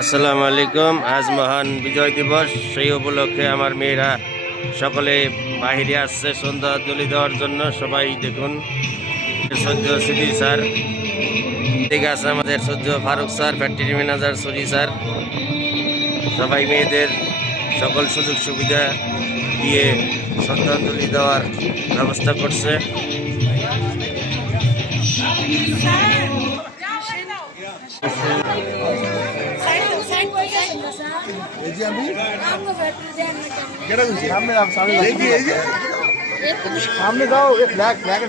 আসসালামু আলাইকুম। আজ মহান বিজয় দিবস, সেই উপলক্ষে আমার মেয়েরা সকলে বাহিরে আসছে শ্রদ্ধাঞ্জলি দেওয়ার জন্য। সবাই দেখুন, সদ্য সিদ্দিক স্যার, ঠিক আছে আমাদের সদ্য Faruk sir, factory manager sorry sir, সবাই মেয়েদের সকল সুযোগ সুবিধা দিয়ে শ্রদ্ধাঞ্জলি দেওয়ার ব্যবস্থা করছে। सामने जाओ, ये फ्लैग फ्लैग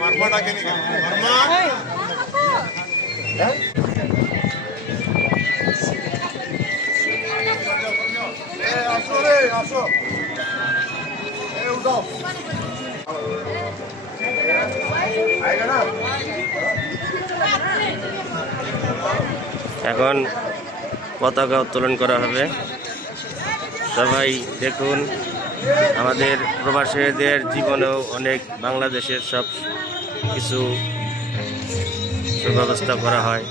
मारमाटा के नहीं आसो रे आसो उठाओ आएगा ना। এখন পতাকা উত্তোলন করা হবে। সবাই দেখুন, আমাদের প্রবাসীদের জীবনেও অনেক বাংলাদেশের সব কিছু সুব্যবস্থা করা হয়।